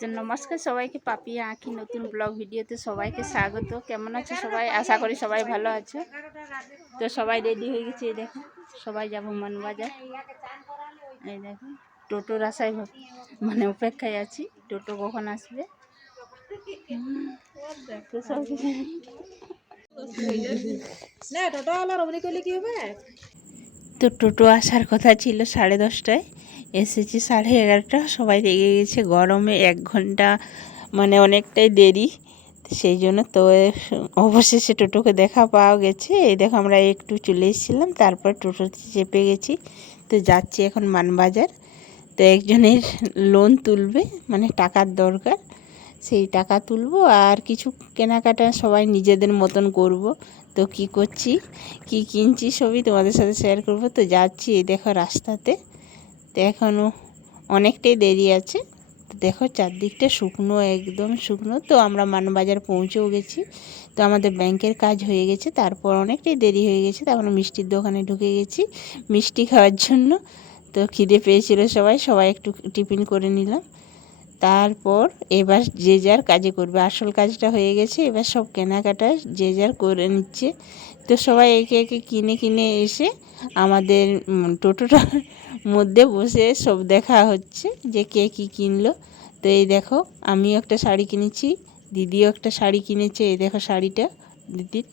তো নমস্কার সবাইকে, পাপিয়া আঁখি নতুন ব্লগ ভিডিওতে সবাইকে স্বাগত। কেমন আছো সবাই? আশা করি সবাই ভালো আছো। তো সবাই রেডি হয়ে গেছে, এই দেখো সবাই যাবো মানবাজার। এই দেখো টোটোর আশায় মানে অপেক্ষায় আছি, টোটো কখন আসবে। তো সব তো টোটো আসার কথা ছিল 10:30টায়, এসেছি 11:30। সবাই রেগে গেছে, গরমে 1 ঘন্টা মানে অনেকটাই দেরি। সেই জন্য তো অবশেষে টোটোকে দেখা পাওয়া গেছে। এই দেখো আমরা একটু চলে এসেছিলাম, তারপর টোটোতে চেপে গেছি। তো যাচ্ছি এখন মানবাজার। তো একজনের লোন তুলবে, মানে টাকার দরকার, সেই টাকা তুলবো আর কিছু কেনাকাটা সবাই নিজেদের মতন করব। তো কি করছি, কি কিনছি সবই তোমাদের সাথে শেয়ার করব। তো যাচ্ছি, এই দেখো রাস্তাতে। তো এখনও অনেকটাই দেরি আছে। তো দেখো চারদিকটা শুকনো, একদম শুকনো। তো আমরা মানবাজার পৌঁছেও গেছি। তো আমাদের ব্যাংকের কাজ হয়ে গেছে, তারপর অনেকটাই দেরি হয়ে গেছে। তারপর মিষ্টির দোকানে ঢুকে গেছি মিষ্টি খাওয়ার জন্য। তো খিদে পেয়েছিল সবাই একটু টিফিন করে নিলাম। তারপর এবার যে যার কাজে করবে, আসল কাজটা হয়ে গেছে। এবার সব কেনাকাটা যে যার করে নিচ্ছে। তো সবাই একে একে কিনে কিনে এসে আমাদের টোটোটার মধ্যে বসে সব দেখা হচ্ছে যে কে কী কিনলো। তো এই দেখো আমিও একটা শাড়ি কিনেছি, দিদিও একটা শাড়ি কিনেছে। এই দেখো শাড়িটা দিদির,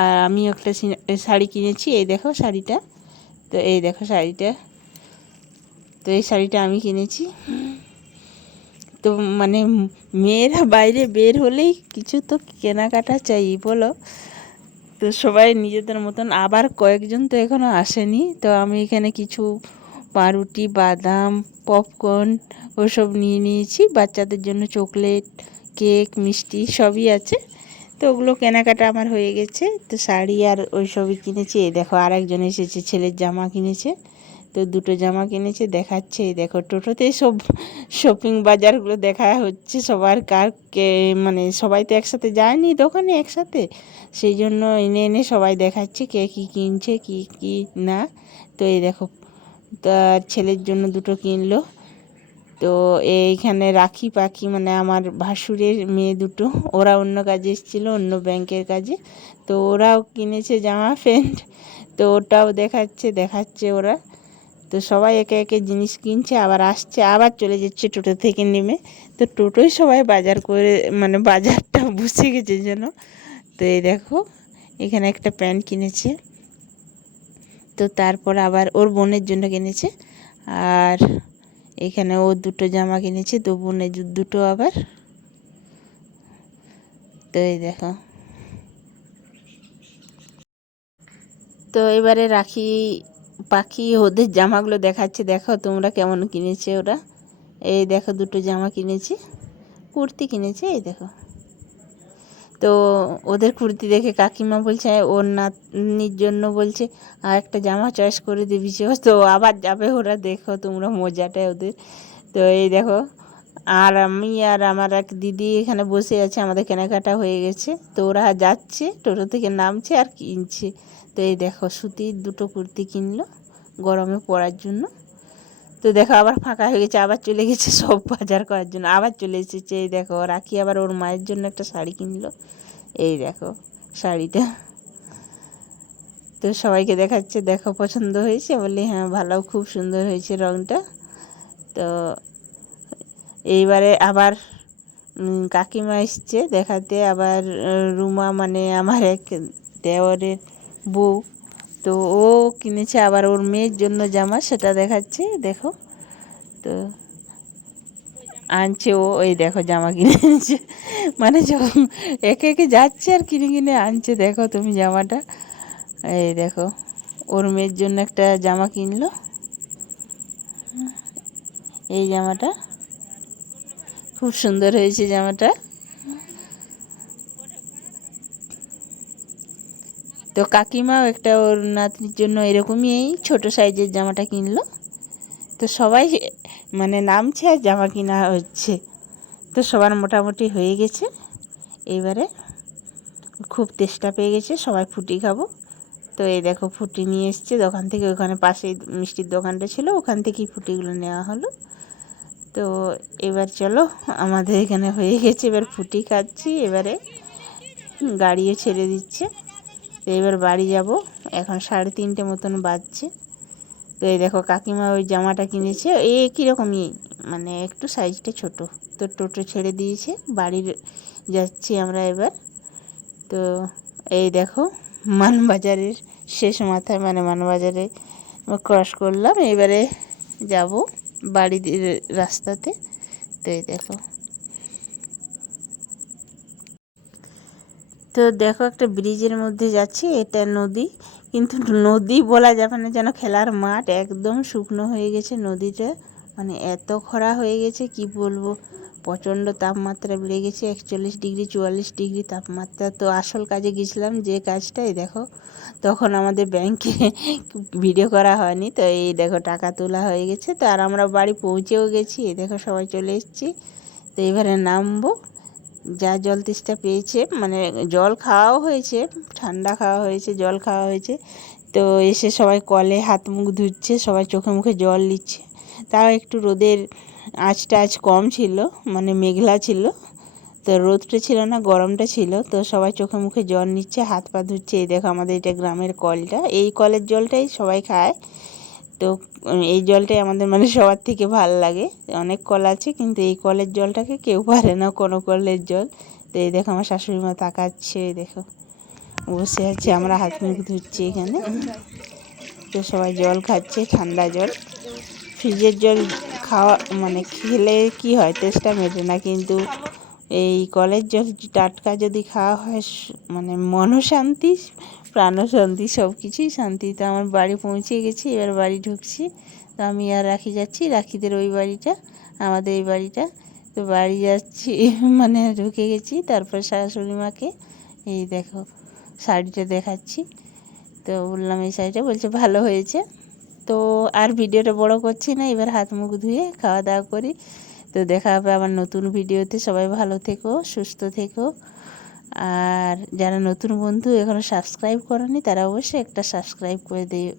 আর আমিও একটা শাড়ি কিনেছি। এই দেখো শাড়িটা। তো এই দেখো শাড়িটা, তো এই শাড়িটা আমি কিনেছি। তো মানে মেয়েরা বাইরে বের হলেই কিছু তো কেনাকাটা চাই, বলো। তো সবাই নিজেদের মতন, আবার কয়েকজন তো এখনও আসেনি। তো আমি এখানে কিছু পাউরুটি, বাদাম, পপকর্ন ওসব নিয়ে নিয়েছি। বাচ্চাদের জন্য চকলেট, কেক, মিষ্টি সবই আছে। তো ওগুলো কেনাকাটা আমার হয়ে গেছে। তো শাড়ি আর ওই সবই কিনেছি। এই দেখো আরেকজন এসেছে, ছেলের জামা কিনেছে। তো দুটো জামা কিনেছে, দেখাচ্ছে। এই দেখো টোটোতে সব শপিং বাজারগুলো দেখা হচ্ছে সবার, কার কে মানে সবাই তো একসাথে যায়নি দোকানে একসাথে, সেই জন্য এনে এনে সবাই দেখাচ্ছে কে কী কিনছে কী কী না। তো এই দেখো তার ছেলের জন্য দুটো কিনলো। তো এইখানে রাখি পাখি, মানে আমার ভাসুরের মেয়ে দুটো, ওরা অন্য কাজে এসেছিলো, অন্য ব্যাংকের কাজে। তো ওরাও কিনেছে জামা প্যান্ট। তো ওটাও দেখাচ্ছে ওরা। তো সবাই একে একে জিনিস কিনছে, আবার আসছে, আবার চলে যাচ্ছে টোটো থেকে নেমে। তো টোটোই সবাই বাজার করে, মানে বাজারটা বসে গেছে যেন। তো এই দেখো এখানে একটা প্যান্ট কিনেছে। তো তারপর আবার ওর বোনের জন্য কিনেছে। আর এখানে ও দুটো জামা কিনেছে, তো বোনের দুটো আবার। তো এই দেখো, তো এবারে রাখি পাখি ওদের জামাগুলো দেখাচ্ছে। দেখো তোমরা কেমন কিনেছে ওরা। এই দেখো দুটো জামা কিনেছে, কুর্তি কিনেছে। এই দেখো, তো ওদের কুর্তি দেখে কাকিমা বলছে ওর নাতনির জন্য বলছে আর একটা জামা চয়েস করে দিবি। তো আবার যাবে ওরা, দেখো তোমরা মজাটা ওদের। তো এই দেখো, আর আমি আর আমার এক দিদি এখানে বসে আছে, আমাদের কেনাকাটা হয়ে গেছে। তো ওরা যাচ্ছে, টোটো থেকে নামছে আর কিনছে। তো এই দেখো সুতির দুটো কুর্তি কিনলো গরমে পরার জন্য। তো দেখো আবার ফাঁকা হয়ে গেছে, আবার চলে গেছে সব বাজার করার জন্য, আবার চলে এসেছে। এই দেখো রাখি আবার ওর মায়ের জন্য একটা শাড়ি কিনলো। এই দেখো শাড়িটা। তো সবাইকে দেখাচ্ছে, দেখো পছন্দ হয়েছে? বলি হ্যাঁ ভালো, খুব সুন্দর হয়েছে রঙটা। তো এইবারে আবার কাকিমা এসছে দেখাতে, আবার রুমা মানে আমার এক দেওরের বউ। তো ও কিনেছে আবার ওর মেয়ের জন্য জামা, সেটা দেখাচ্ছে। দেখো তো আনছে ও, ওই দেখো জামা কিনে এনেছে। মানে যখন একে একে যাচ্ছে আর কিনে কিনে আনছে। দেখো তুমি জামাটা, এই দেখো ওর মেয়ের জন্য একটা জামা কিনলো। এই জামাটা খুব সুন্দর হয়েছে জামাটা। তো কাকিমাও একটা ওর নাতনির জন্য এরকমই এই ছোটো সাইজের জামাটা কিনলো। তো সবাই মানে নামছে আর জামা কিনা হচ্ছে। তো সবার মোটামুটি হয়ে গেছে। এবারে খুব তেষ্টা পেয়ে গেছে, সবাই ফুটি খাবো। তো এই দেখো ফুটি নিয়ে এসছে দোকান থেকে, ওখানে পাশেই মিষ্টির দোকানটা ছিল, ওখান থেকেই ফুটিগুলো নেওয়া হলো। তো এবার চলো, আমাদের এখানে হয়ে গেছে, এবার ফুটি খাচ্ছি, এবারে গাড়িও ছেড়ে দিচ্ছে। তো এবার বাড়ি যাব, এখন 3:30 মতন বাজছে। তো এই দেখো কাকিমা ওই জামাটা কিনেছে, এই কীরকমই মানে একটু সাইজটা ছোট। তো টোটো ছেড়ে দিয়েছে, বাড়ির যাচ্ছি আমরা এবার। তো এই দেখো মানবাজারের শেষ মাথায়, মানে মানবাজারে ক্রস করলাম, এবারে যাব বাড়ির রাস্তাতে। তো এই দেখো, তো দেখো একটা ব্রিজের মধ্যে যাচ্ছি, এটা নদী, কিন্তু নদী বলা যাবে না, যেন খেলার মাঠ, একদম শুকনো হয়ে গেছে নদীটা, মানে এত খরা হয়ে গেছে কি বলবো। প্রচণ্ড তাপমাত্রা বেড়ে গেছে, 41 ডিগ্রি 44 ডিগ্রি তাপমাত্রা। তো আসল কাজে গেছিলাম, যে কাজটাই দেখো, তখন আমাদের ব্যাংকে ভিডিও করা হয়নি। তো এই দেখো টাকা তোলা হয়ে গেছে। তো আর আমরা বাড়ি পৌঁছেও গেছি, এই দেখো সবাই চলে এসেছি। তো এবারে নামবো, যা জল তেষ্টা পেয়েছে, মানে জল খাওয়াও হয়েছে, ঠান্ডা খাওয়া হয়েছে, জল খাওয়া হয়েছে। তো এসে সবাই কলে হাত মুখ ধুচ্ছে, সবাই চোখে মুখে জল নিচ্ছে। তাও একটু রোদের আঁচটা আজ কম ছিল, মানে মেঘলা ছিল, তো রোদটা ছিল না, গরমটা ছিল। তো সবাই চোখে মুখে জল নিচ্ছে, হাত পা ধুচ্ছে। এই দেখো আমাদের এটা গ্রামের কলটা, এই কলের জলটাই সবাই খায়। তো এই জলটাই আমাদের মানে সবার থেকে ভাল লাগে। অনেক কল আছে, কিন্তু এই কলের জলটাকে কেউ পারে না, কোনো কলের জল। তো এই দেখো আমার শাশুড়ি মা তাকাচ্ছে, এই দেখো বসে আছে, আমরা হাত মুখ ধুচ্ছি এখানে। তো সবাই জল খাচ্ছে, ঠান্ডা জল। ফ্রিজের জল খাওয়া মানে খেলে কি হয়, তেষ্টা মেটে না, কিন্তু এই কলের জল টাটকা যদি খাওয়া হয়, মানে মনও শান্তি, প্রাণও শান্তি, সব কিছুই শান্তি। তো আমার বাড়ি পৌঁছে গেছি, এবার বাড়ি ঢুকছি। তো আমি আর রাখি যাচ্ছি, রাখিদের ওই বাড়িটা, আমাদের এই বাড়িটা। তো বাড়ি যাচ্ছি, মানে ঢুকে গেছি। তারপর শাশুড়ি মাকে এই দেখো শাড়িটা দেখাচ্ছি। তো বললাম এই শাড়িটা, বলছে ভালো হয়েছে। তো আর ভিডিওটা বড় করছি না, এবার হাত মুখ ধুয়ে খাওয়া দাওয়া করি। তো দেখা হবে আবার নতুন ভিডিওতে। সবাই ভালো থেকো, সুস্থ থেকো। আর যারা নতুন বন্ধু এখনও সাবস্ক্রাইব করনি, তারা অবশ্যই একটা সাবস্ক্রাইব করে দিও।